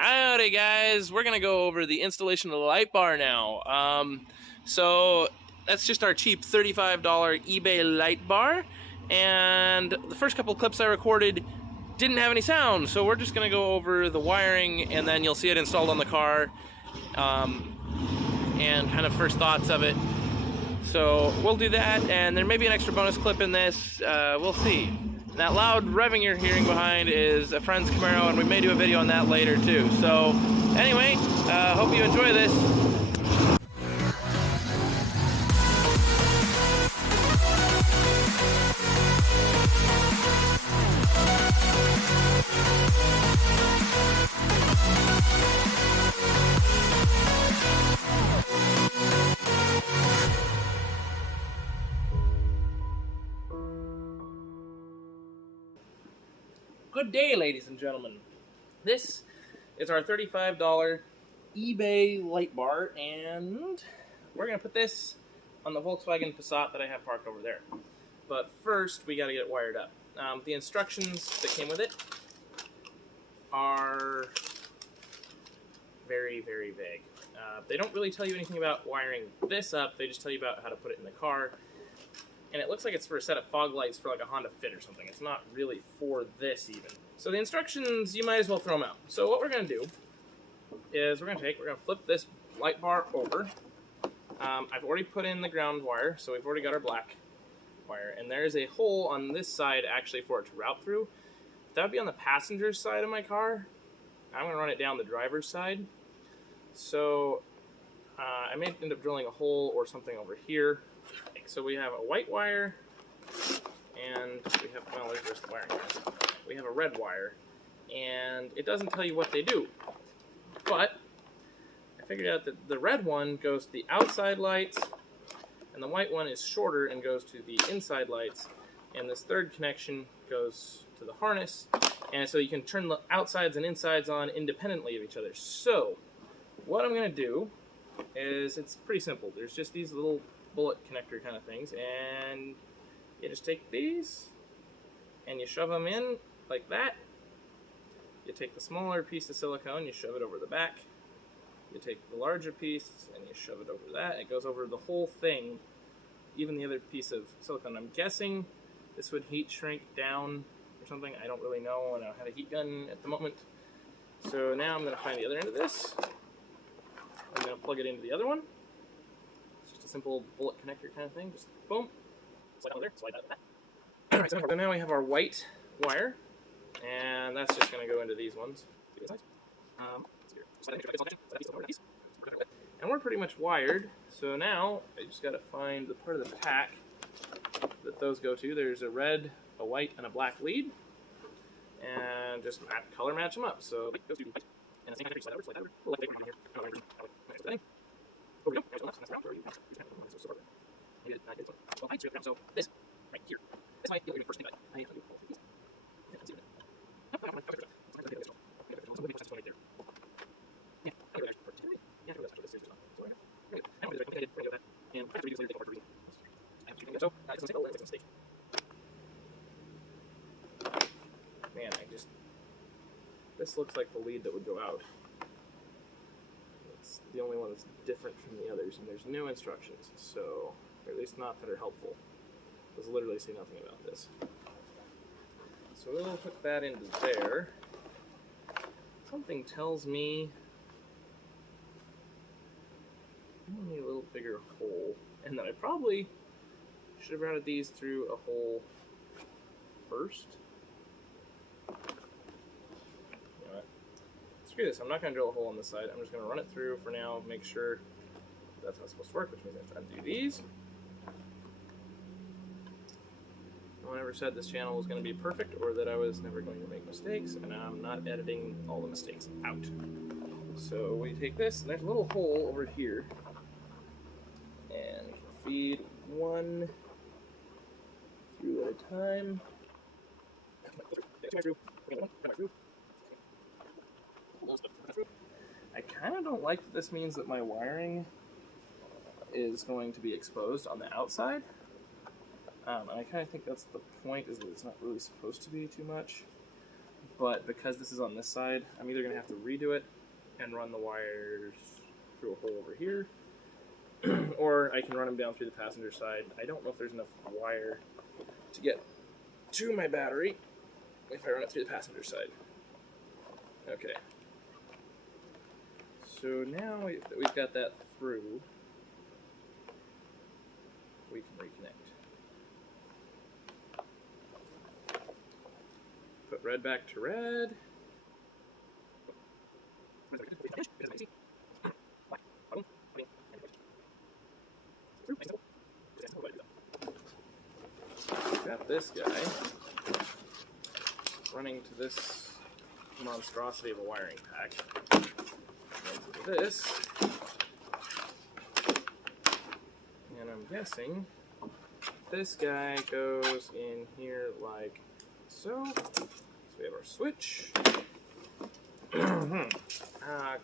Howdy guys, we're gonna go over the installation of the light bar now. So that's just our cheap $35 eBay light bar, and the first couple clips I recorded didn't have any sound, so we're just gonna go over the wiring and then you'll see it installed on the car, and kind of first thoughts of it. So we'll do that, and there may be an extra bonus clip in this, we'll see. That loud revving you're hearing behind is a friend's Camaro, and we may do a video on that later too. So anyway, hope you enjoy this. Good day, ladies and gentlemen. This is our $35 eBay light bar, and we're going to put this on the Volkswagen Passat that I have parked over there. But first, we got to get it wired up. The instructions that came with it are very, very vague. They don't really tell you anything about wiring this up, they just tell you about how to put it in the car. And it looks like it's for a set of fog lights for like a Honda Fit or something. It's not really for this even. So the instructions, you might as well throw them out. So what we're going to do is we're going to flip this light bar over. I've already put in the ground wire, so we've already got our black wire. And there is a hole on this side actually for it to route through. That would be on the passenger side of my car. I'm going to run it down the driver's side. So I may end up drilling a hole or something over here. So we have a white wire, and we have, well, there's the wiring. We have a red wire, and it doesn't tell you what they do. But I figured out that the red one goes to the outside lights, and the white one is shorter and goes to the inside lights, and this third connection goes to the harness, and so you can turn the outsides and insides on independently of each other. So what I'm going to do is, it's pretty simple. There's just these little bullet connector kind of things, and you just take these and you shove them in like that. You take the smaller piece of silicone, you shove it over the back. You take the larger piece and you shove it over that. It goes over the whole thing, even the other piece of silicone. I'm guessing this would heat shrink down or something. I don't really know, and I don't have a heat gun at the moment. So now I'm going to find the other end of this. I'm going to plug it into the other one. Simple bullet connector kind of thing, just boom, slide down there, slide that back. Alright, so now we have our white wire, and that's just going to go into these ones. And we're pretty much wired, so now I just got to find the part of the pack that those go to. There's a red, a white, and a black lead, and just color match them up. So it goes to white, and the same kind of slide over, here. Over we go. There's one left, and that's round. Maybe not good one. Well, I drew it down, so this, right here. This might be the first thing, but I need to do all of these. Yeah, let's see what it is. Nope, I don't want to do it. So maybe first one right there. Yeah, I don't know where there's particularly. Yeah, I don't know where this is. So we're going to go. I don't know where there's right. We're going to go that. And I have to redo this later, take apart for reading. I have to do it. So, it's going to take a little, it's a mistake. Man, this looks like the lead that would go out. The only one that's different from the others, and there's no instructions, so, or at least not that are helpful. Those literally say nothing about this. So we'll put that into there. Something tells me I need a little bigger hole, and that I probably should have routed these through a hole first. Screw this, I'm not going to drill a hole on this side. I'm just going to run it through for now, make sure that's how it's supposed to work, which means I have to undo these. No one ever said this channel was going to be perfect or that I was never going to make mistakes, and I'm not editing all the mistakes out. So we take this, and there's a little hole over here, and feed one through at a time. I kind of don't like that this means that my wiring is going to be exposed on the outside. And I kind of think that's the point, is that it's not really supposed to be too much. but because this is on this side, I'm either going to have to redo it and run the wires through a hole over here, or I can run them down through the passenger side. I don't know if there's enough wire to get to my battery if I run it through the passenger side. Okay. So now that we've got that through, we can reconnect. Put red back to red. Got this guy running to this monstrosity of a wiring pack. Into this. And I'm guessing this guy goes in here like so. So we have our switch. Great. I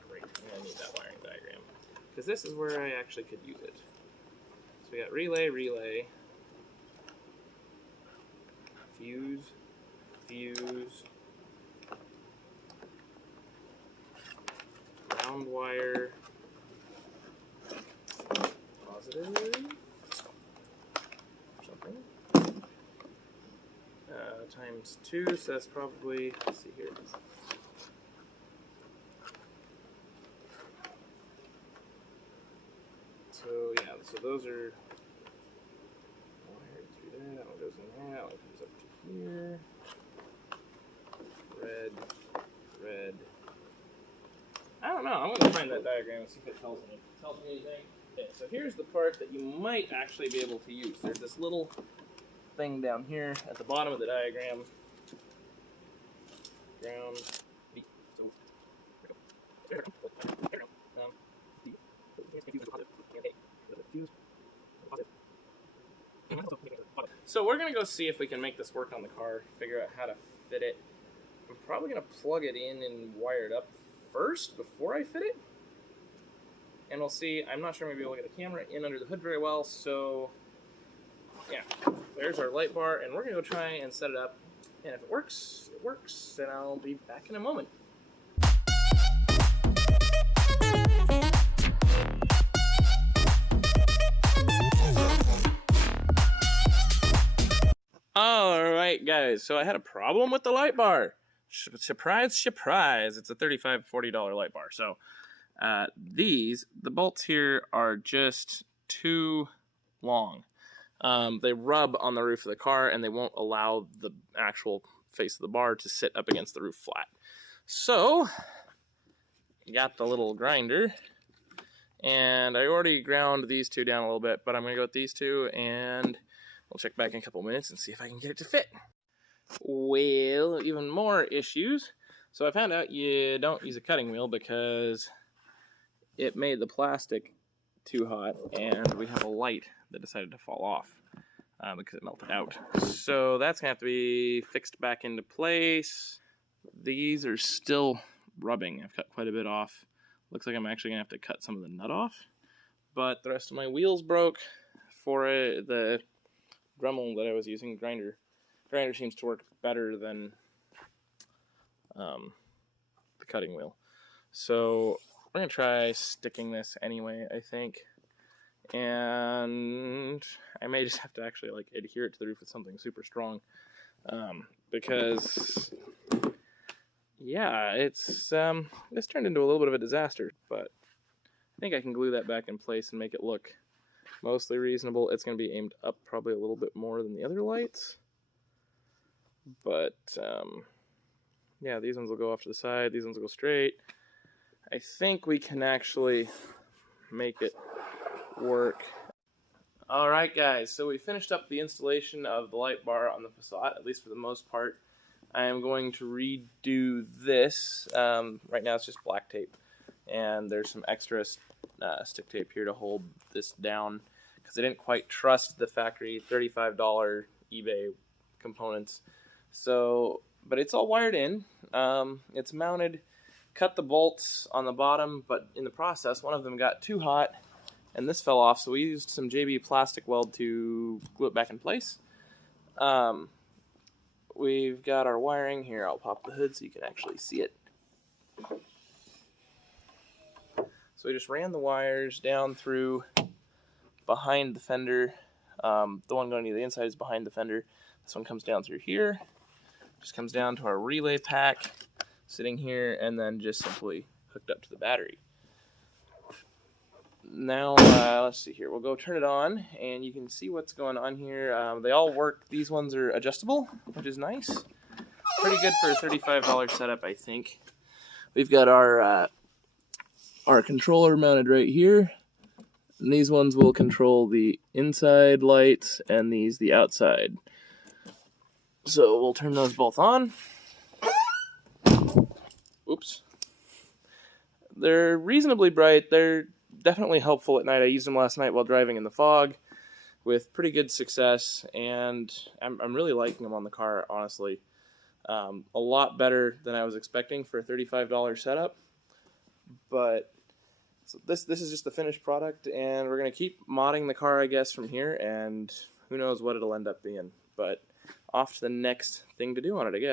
need that wiring diagram, because this is where I actually could use it. So we got relay, relay, fuse, fuse, ground wire, positive, or something. Times 2, so that's probably, let's see here. So yeah, so those are wired through there. That one goes in there. That one comes up to here. Red, red. I don't know. I'm going to find that diagram and see if it tells me anything. Okay, so here's the part that you might actually be able to use. There's this little thing down here at the bottom of the diagram. Ground. So we're going to go see if we can make this work on the car, figure out how to fit it. I'm probably going to plug it in and wire it up first before I fit it. And we'll see. I'm not sure I'm going to be able to get the camera in under the hood very well, so yeah. There's our light bar, and we're going to go try and set it up. And if it works, it works, and I'll be back in a moment. Alright guys, so I had a problem with the light bar. Surprise, surprise, it's a $35, $40 light bar. So the bolts here are just too long. They rub on the roof of the car and they won't allow the actual face of the bar to sit up against the roof flat. So, got the little grinder, and I already ground these two down a little bit, but I'm going to go with these two, and we'll check back in a couple minutes and see if I can get it to fit. Well, even more issues. So I found out you don't use a cutting wheel because it made the plastic too hot, and we have a light that decided to fall off because it melted out. So that's going to have to be fixed back into place. These are still rubbing. I've cut quite a bit off. Looks like I'm actually going to have to cut some of the nut off. But the rest of my wheels broke for it. The Dremel that I was using, grinder seems to work better than the cutting wheel. So we're going to try sticking this anyway, I think. And I may just have to actually like adhere it to the roof with something super strong. Because yeah, it's turned into a little bit of a disaster, but I think I can glue that back in place and make it look mostly reasonable. It's going to be aimed up probably a little bit more than the other lights. But yeah, these ones will go off to the side, these ones will go straight. I think we can actually make it work. Alright guys, so we finished up the installation of the light bar on the Passat, at least for the most part. I am going to redo this. Right now it's just black tape, and there's some extra stick tape here to hold this down because I didn't quite trust the factory $35 eBay components. So, but it's all wired in. It's mounted. Cut the bolts on the bottom, but in the process one of them got too hot and this fell off, so we used some JB plastic weld to glue it back in place. we've got our wiring here. I'll pop the hood so you can actually see it. So we just ran the wires down through behind the fender. The one going to the inside is behind the fender. This one comes down through here. Just comes down to our relay pack sitting here, and then just simply hooked up to the battery. Now, let's see here. We'll go turn it on, and you can see what's going on here. They all work. These ones are adjustable, which is nice. Pretty good for a $35 setup, I think. We've got our controller mounted right here. And these ones will control the inside lights, and these the outside. So we'll turn those both on. Oops. They're reasonably bright. They're definitely helpful at night. I used them last night while driving in the fog with pretty good success, and I'm really liking them on the car, honestly. A lot better than I was expecting for a $35 setup. But so this is just the finished product, and we're going to keep modding the car, I guess, from here, and who knows what it'll end up being. But off to the next thing to do on it, I guess.